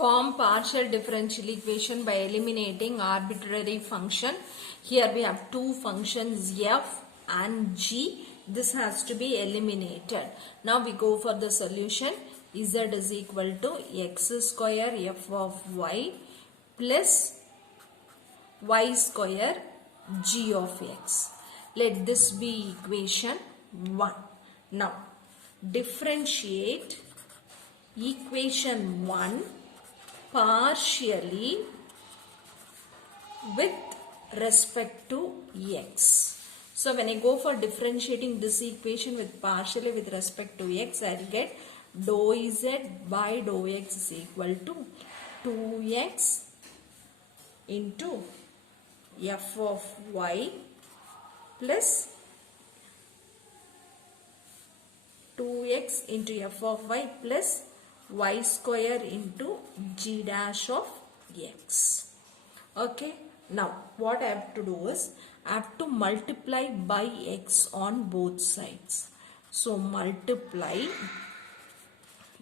Form partial differential equation by eliminating arbitrary function. Here we have two functions f and g. This has to be eliminated. Now we go for the solution. Z is equal to x square f of y plus y square g of x. Let this be equation 1. Now differentiate equation 1 partially with respect to x. So when I go for differentiating this equation with partially with respect to x, I will get dou z by dou x is equal to 2x into f of y plus 2x into f of y plus y square into g dash of x. Okay. Now what I have to do is I have to multiply by x on both sides. So multiply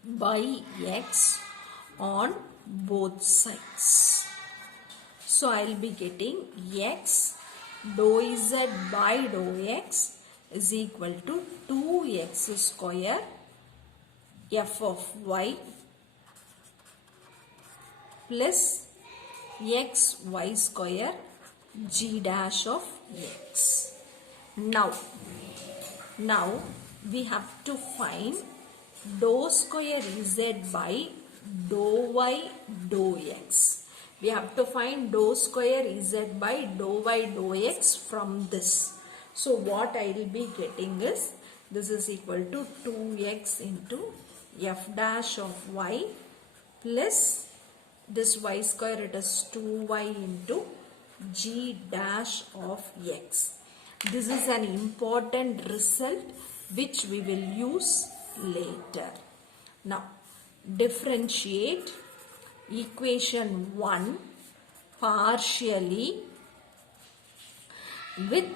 by x on both sides. So I will be getting x dou z by dou x is equal to 2x square f of y plus x y square g dash of x. Now we have to find dou square z by dou y dou x. We have to find dou square z by dou y dou x from this. So what I will be getting is this is equal to 2x into f dash of y plus this y square, it is 2y into g dash of x. This is an important result which we will use later. Now differentiate equation 1 partially with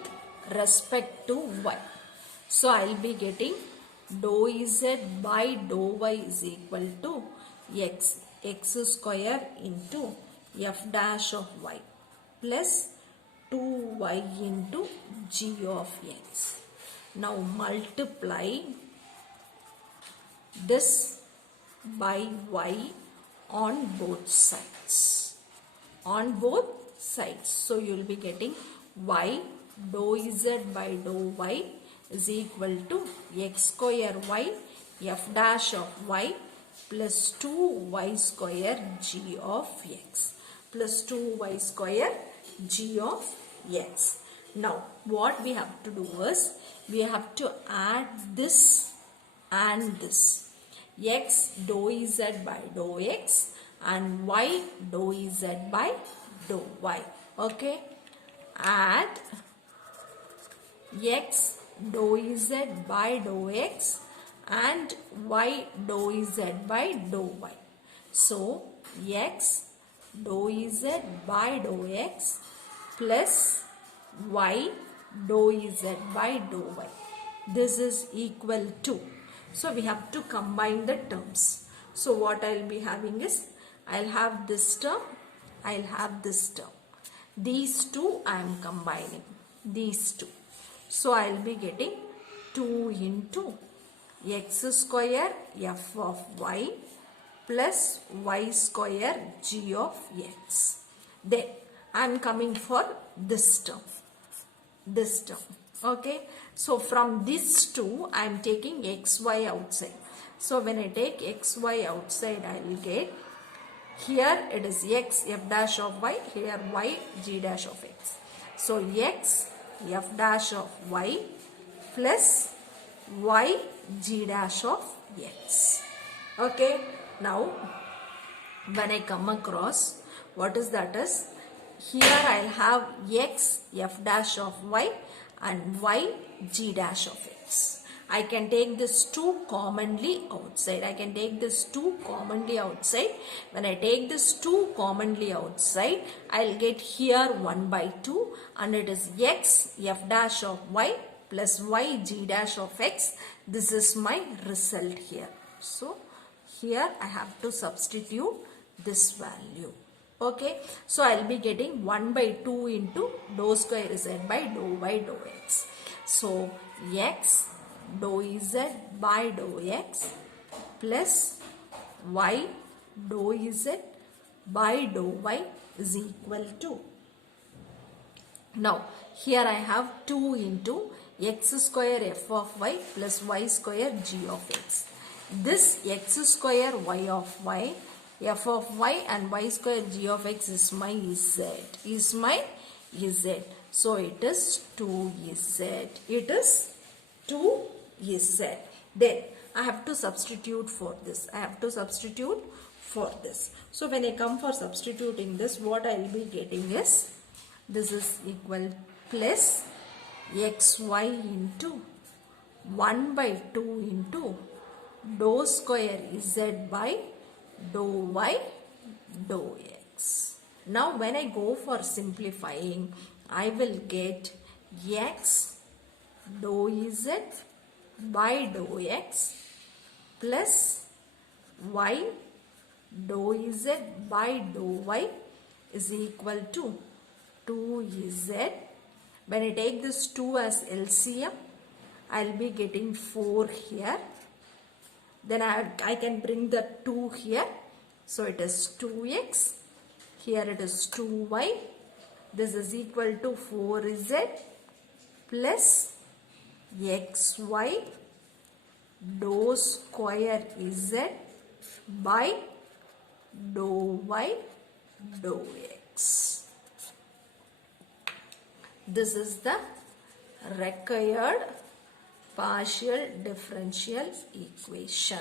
respect to y. So I will be getting dou z by dou y is equal to x square into f dash of y plus 2y into g of x. Now multiply this by y on both sides. On both sides. So you will be getting y dou z by dou y is equal to x square y f dash of y plus 2y square g of x plus 2y square g of x. Now what we have to do is we have to add this and this. X dou z by dou x and y dou z by dou y. Okay. Add x dou z by dou x and y dou z by dou y. So x dou z by dou x plus y dou z by dou y. This is equal to. So we have to combine the terms. So what I will be having is I will have this term, I will have this term. These two I am combining. These two. So I will be getting 2 into x square f of y plus y square g of x. Then I am coming for this term. This term. Okay. So from these two I am taking xy outside. So when I take xy outside I will get here it is x f dash of y, here y g dash of x. So x f dash of y plus y g dash of x. Okay. Now when I come across what is that is here I will have x f dash of y and y g dash of x. I can take this 2 commonly outside. I can take this 2 commonly outside. When I take this 2 commonly outside, I will get here 1 by 2 and it is x f dash of y plus y g dash of x. This is my result here. So here I have to substitute this value. Okay, so I'll be getting 1 by 2 into dou square z by dou y dou x. So x dou z by dou x plus y dou z by dou y is equal to, now here I have 2 into x square f of y plus y square g of x. This x square y of y, f of y and y square g of x is my z. So it is 2z. It is 2z. Then I have to substitute for this. So when I come for substituting this, what I will be getting is, this is equal plus xy into 1 by 2 into dou square z by dou y dou x. Now when I go for simplifying, I will get x dou z by dou x plus y dou z by dou y is equal to 2z. When I take this 2 as LCM, I will be getting 4 here. Then I can bring the 2 here. So it is 2x. Here it is 2y. This is equal to 4z plus xy dou square z by dou y dou x. This is the required partial differential equation.